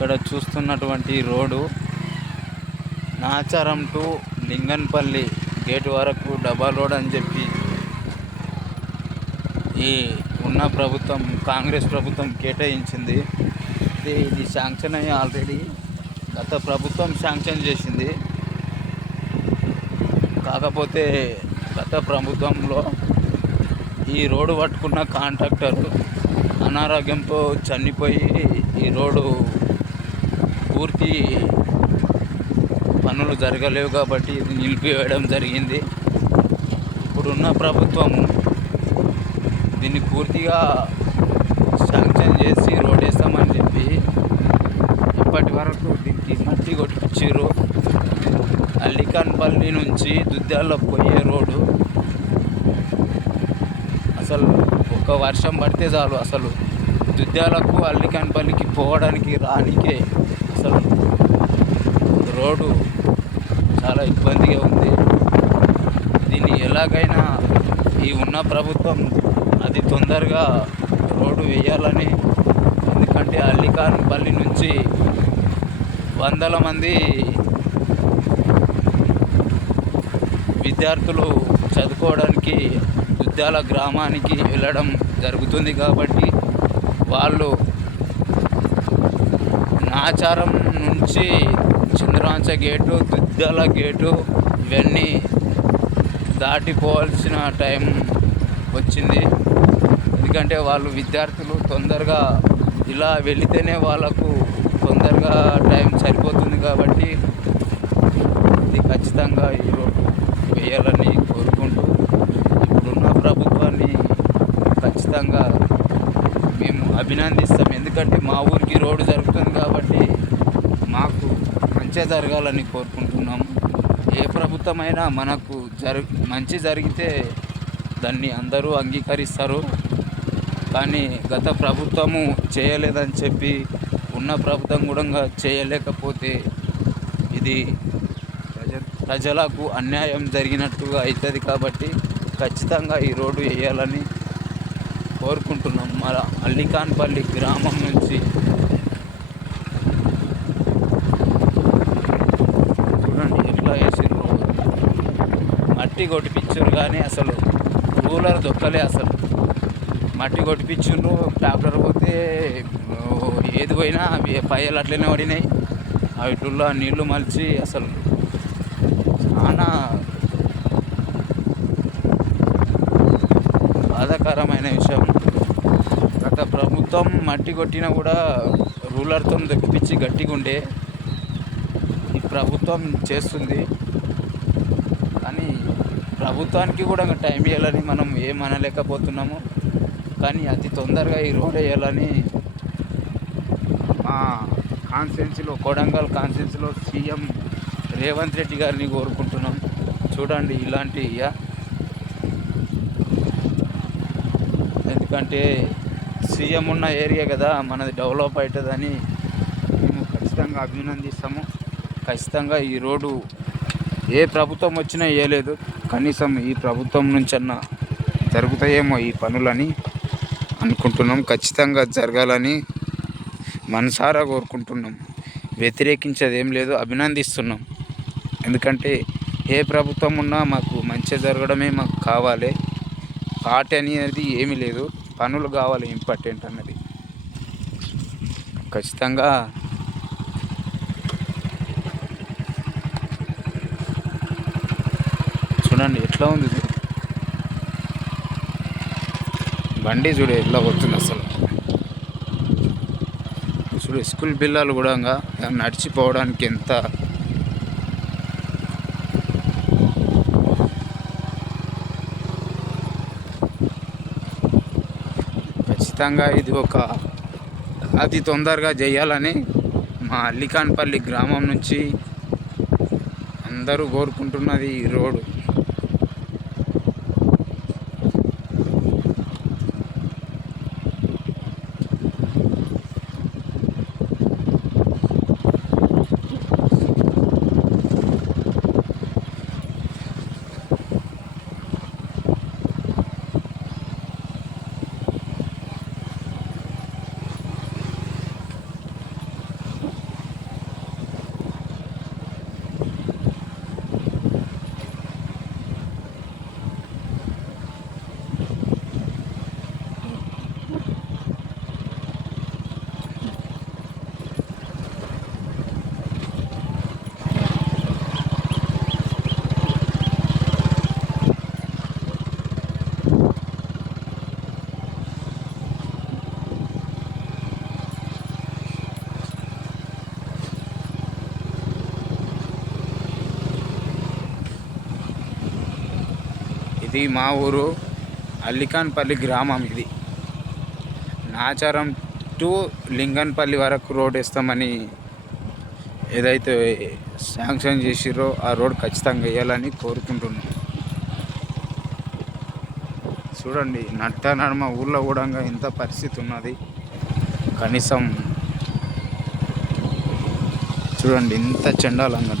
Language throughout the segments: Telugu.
ఇక్కడ చూస్తున్నటువంటి రోడ్డు నాచారం టు లింగన్పల్లి గేట్ వరకు డబల్ రోడ్ అని చెప్పి ఈ ఉన్న ప్రభుత్వం కాంగ్రెస్ ప్రభుత్వం కేటాయించింది. ఇది శాంక్షన్ అయ్యి ఆల్రెడీ గత ప్రభుత్వం శాంక్షన్ చేసింది. కాకపోతే గత ప్రభుత్వంలో ఈ రోడ్డు పట్టుకున్న కాంట్రాక్టర్ అనారోగ్యంతో చనిపోయి ఈ రోడ్డు పూర్తి పనులు జరగలేవు కాబట్టి ఇది నిలిపివేయడం జరిగింది. ఇప్పుడున్న ప్రభుత్వము దీన్ని పూర్తిగా శాంక్షన్ చేసి రోడ్ వేస్తామని చెప్పి ఇప్పటి వరకు దీనికి మట్టి కొట్టించారు. అల్లికాన్పల్లి నుంచి దుద్యాల పోయే రోడ్డు అసలు ఒక వర్షం పడితే చాలు అసలు దుద్యాలకు అల్లికాన్పల్లికి పోవడానికి రానికే అసలు రోడ్డు చాలా ఇబ్బందిగా ఉంది. దీన్ని ఎలాగైనా ఈ ఉన్న ప్రభుత్వం అది తొందరగా రోడ్డు వేయాలని, ఎందుకంటే అల్లికాన్పల్లి నుంచి వందల మంది విద్యార్థులు చదువుకోవడానికి దుద్యాల గ్రామానికి వెళ్ళడం జరుగుతుంది. కాబట్టి వాళ్ళు నాచారం నుంచి చంద్రవంశ గేటు, దుద్యాల గేటు ఇవన్నీ దాటిపోవాల్సిన టైం వచ్చింది. ఎందుకంటే వాళ్ళు విద్యార్థులు తొందరగా ఇలా వెళితేనే వాళ్ళకు తొందరగా టైం సరిపోతుంది. కాబట్టి ఇది ఖచ్చితంగా ఈ రోడ్డు వేయాలని కోరుకుంటూ ఇప్పుడున్న ప్రభుత్వాన్ని ఖచ్చితంగా మేము అభినందిస్తాం. ఎందుకంటే మా ఊరికి రోడ్డు జరుగుతుంది కాబట్టి మాకు మంచిగా జరగాలని కోరుకుంటున్నాము. ఏ ప్రభుత్వమైనా మనకు మంచి జరిగితే దాన్ని అందరూ అంగీకరిస్తారు. కానీ గత ప్రభుత్వము చేయలేదని చెప్పి ఉన్న ప్రభుత్వం కూడా చేయలేకపోతే ఇది ప్రజలకు అన్యాయం జరిగినట్టుగా అవుతుంది. కాబట్టి ఖచ్చితంగా ఈ రోడ్డు వేయాలని కోరుకుంటున్నాం. మన అల్లికాన్పల్లి గ్రామం నుంచి చూడండి ఎట్లా వేసారు, మట్టి కొట్టిపించారు కానీ అసలు రూలర్ దొక్కలే. అసలు మట్టి కొట్టిపించారు, ట్రాక్టర్ పోతే ఏది పోయినా అవి పైలు అట్లనే పడినాయి. వీటిల్లో నీళ్లు మలిచి అసలు చాలా బాధాకరమైన విషయం. గత ప్రభుత్వం మట్టి కొట్టినా కూడా రూలర్తో దొక్కిపించి గట్టిగా ఉండే ఈ ప్రభుత్వం చేస్తుంది. కానీ ప్రభుత్వానికి కూడా టైం ఇవ్వాలని మనం ఏమనలేకపోతున్నాము. కానీ అతి తొందరగా ఈ రోడ్ వేయాలని మా కాన్స్టిట్యున్సీలో, కొడంగల్ కాన్స్టిట్యున్సీలో సీఎం రేవంత్ రెడ్డి గారిని కోరుకుంటున్నాం. చూడండి ఇలాంటి ఎందుకంటే సీఎం ఉన్న ఏరియా కదా, మనది డెవలప్ అవుతుందని మేము ఖచ్చితంగా అభినందిస్తాము. ఖచ్చితంగా ఈ రోడ్డు ఏ ప్రభుత్వం వచ్చినా వేయలేదు, కనీసం ఈ ప్రభుత్వం నుంచన్నా జరుగుతాయేమో ఈ పనులని అనుకుంటున్నాం. ఖచ్చితంగా జరగాలని మనసారా కోరుకుంటున్నాం. వ్యతిరేకించేది ఏం లేదు, అభినందిస్తున్నాం. ఎందుకంటే ఏ ప్రభుత్వం ఉన్నా మాకు మంచి జరగడమే మాకు కావాలి. పార్టీ అనేది ఏమీ లేదు, పనులు కావాలి ఇంపార్టెంట్ అన్నది. ఖచ్చితంగా చూడండి ఎట్లా ఉంది బండి, చూడు ఎట్లా పోతుంది అసలు. చూడు స్కూల్ పిల్లలు కూడా నడిచిపోవడానికి ఎంత ఖచ్చితంగా ఇది ఒక అతి తొందరగా చేయాలని మా అల్లికాన్పల్లి గ్రామం నుంచి అందరూ కోరుకుంటున్నది ఈ రోడ్డు. ఇది మా ఊరు అల్లికాన్పల్లి గ్రామం. ఇది నాచారం టు లింగన్పల్లి వరకు రోడ్ వేస్తామని ఏదైతే శాంక్షన్ చేసిరో ఆ రోడ్ ఖచ్చితంగా వేయాలని కోరుకుంటున్నాం. చూడండి నట్ట నడుమ ఊళ్ళో కూడా ఇంత పరిస్థితి ఉన్నది. కనీసం చూడండి ఇంత చెండాలంగా.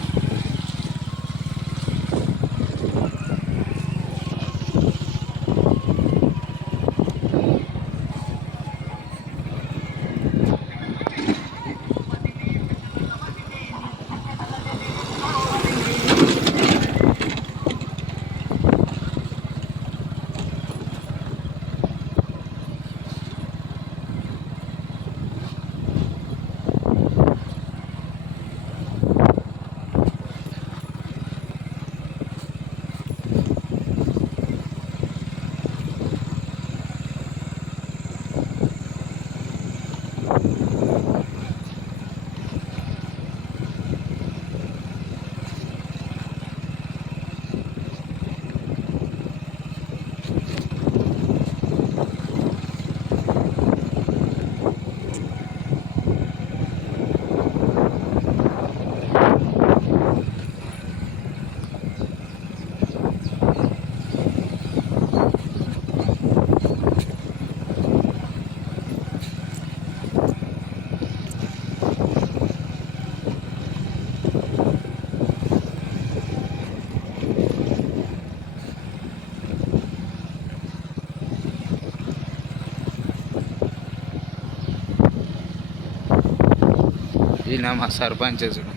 ఈయన మా సర్పంచ్ చూడు.